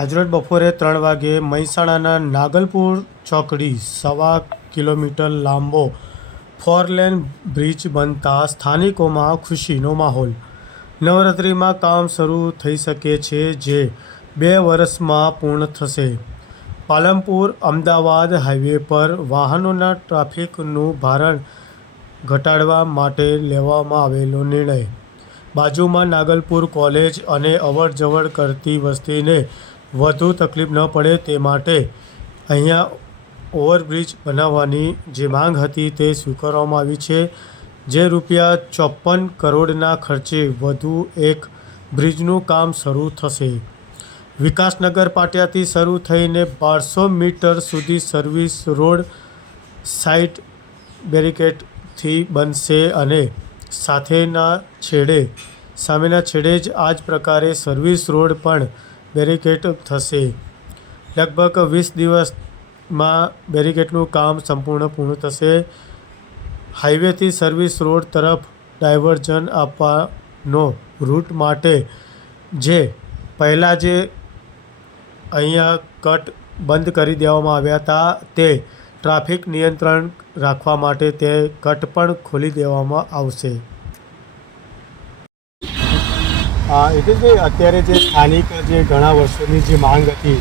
આજરોજ બપોરે 3 વાગે મહેસાણાના નાગલપુર ચોકડી 1.25 કિલોમીટર લાંબો 4 લેન બ્રિજ બનતા સ્થાનિકોમાં ખુશીનો માહોલ। નવરાત્રિમાં કામ શરૂ થઈ શકે છે, જે 2 વર્ષમાં પૂર્ણ થશે। પાલનપુર અમદાવાદ હાઈવે પર વાહનોના ટ્રાફિકનું ભારણ ઘટાડવા માટે લેવામાં આવેલો નિર્ણય। બાજુમાં નાગલપુર કોલેજ અને અવરજવર કરતી વસ્તીને વધુ તકલીફ ન પડે તે માટે અહીંયા ઓવરબ્રિજ બનાવવાની જે માંગ હતી તે સ્વીકારવામાં આવી છે, જે ₹54 કરોડના ખર્ચે વધુ એક બ્રિજનું કામ શરૂ થશે। વિકાસનગર પાટિયાથી શરૂ થઈને 1200 મીટર સુધી સર્વિસ રોડ સાઇડ બેરિકેડથી બનશે અને સામેના છેડે જ આ જ પ્રકારે સર્વિસ રોડ પણ બેરિકેડ થશે। લગભગ 20 દિવસમાં બેરિકેડનું કામ પૂર્ણ થશે। હાઈવેથી સર્વિસ રોડ તરફ ડાયવર્ઝન આપવાનો રૂટ માટે જે પહેલાં જે અહીંયા કટ બંધ કરી દેવામાં આવ્યા હતા, તે ટ્રાફિક નિયંત્રણ રાખવા માટે તે કટ પણ ખોલી દેવામાં આવશે। હિતેશભાઈ, અત્યારે જે સ્થાનિક જે ઘણા વર્ષોની જે માંગ હતી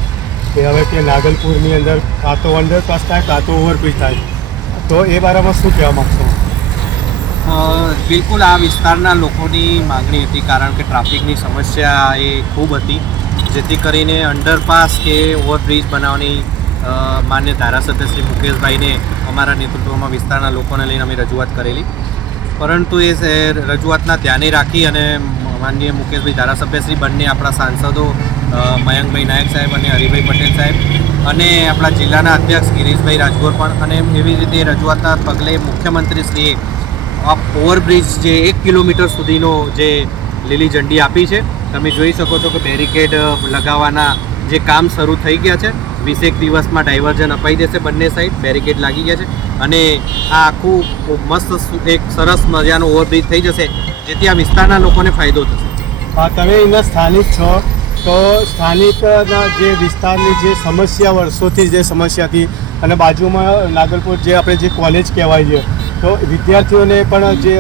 કે હવે કે નાગલપુરની અંદર કાં તો અંડરપાસ થાય કાં તો ઓવરબ્રિજ થાય, તો એ બારામાં શું કહેવા માગશો? બિલકુલ, આ વિસ્તારના લોકોની માગણી હતી, કારણ કે ટ્રાફિકની સમસ્યા એ ખૂબ હતી, જેથી કરીને અંડરપાસ કે ઓવરબ્રિજ બનાવવાની માન્ય ધારાસભ્ય શ્રી મુકેશભાઈને અમારા નેતૃત્વમાં વિસ્તારના લોકોને લઈને અમે રજૂઆત કરેલી, પરંતુ એ રજૂઆતના ધ્યાને રાખી અને માનનીય મુકેશભાઈ ધારાસભ્ય શ્રી બંને આપણા સાંસદો મયંકભાઈ નાયક સાહેબ અને હરિભાઈ પટેલ સાહેબ અને આપણા જિલ્લાના અધ્યક્ષ ગિરીશભાઈ રાજગોર પણ, અને એવી રીતે રજૂઆતના પગલે મુખ્યમંત્રીશ્રીએ ઓવરબ્રિજ જે 1 કિલોમીટર સુધીનો જે લીલી ઝંડી આપી છે। તમે જોઈ શકો છો કે બેરિકેડ લગાવવાના જે કામ શરૂ થઈ ગયા છે। 20 દિવસમાં ડાયવર્ઝન અપાઈ દેશે, બંને સાઈડ બેરિકેડ લાગી ગયા છે અને આ આખું મસ્ત એક સરસ મજાનો ઓવરબ્રિજ થઈ જશે, જેથી આ વિસ્તારના લોકોને ફાયદો થશે। તમે અહીંના સ્થાનિક છો, તો સ્થાનિકના જે વિસ્તારની જે સમસ્યા વર્ષોથી જે સમસ્યા હતી અને બાજુમાં નાગલપુર જે આપણે જે કોલેજ કહેવાય છે, તો વિદ્યાર્થીઓને પણ જે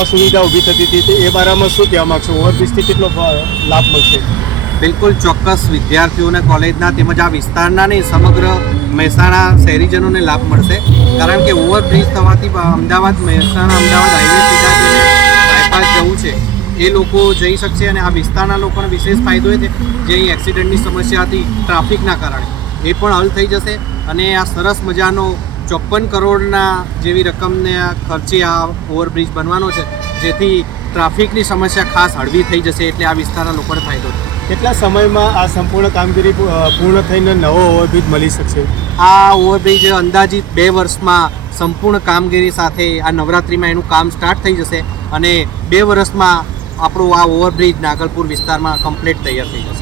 અસુવિધા ઊભી થતી હતી, એ બારામાં શું કહેવા માગશો? ઓવરબ્રિજથી કેટલો લાભ મળશે? બિલકુલ ચોક્કસ, વિદ્યાર્થીઓને કોલેજના તેમજ આ વિસ્તારના નહીં, સમગ્ર મહેસાણા શહેરીજનોને લાભ મળશે, કારણ કે ઓવરબ્રિજ થવાથી મહેસાણા અમદાવાદ હાઈવે સીધા બાયપાસ જવું છે એ લોકો જઈ શકશે, અને આ વિસ્તારના લોકોને વિશેષ ફાયદો એ છે જે અહીં એક્સિડન્ટની સમસ્યા હતી ટ્રાફિકના કારણે, એ પણ હલ થઈ જશે અને આ સરસ મજાનો 54 કરોડના જેવી રકમને ખર્ચે આ ઓવરબ્રિજ બનવાનો છે, જેથી ટ્રાફિકની સમસ્યા ખાસ હળવી થઈ જશે, એટલે આ વિસ્તારના લોકોને ફાયદો થશે। કેટલા સમયમાં આ સંપૂર્ણ કામગીરી પૂર્ણ થઈને નવો ઓવરબ્રિજ મળી શકશે? આ ઓવરબ્રિજ અંદાજિત 2 વર્ષમાં સંપૂર્ણ કામગીરી સાથે આ નવરાત્રિમાં એનું કામ સ્ટાર્ટ થઈ જશે અને 2 વર્ષમાં આપણો આ ઓવરબ્રિજ નાગલપુર વિસ્તારમાં કમ્પ્લીટ તૈયાર થઈ જશે।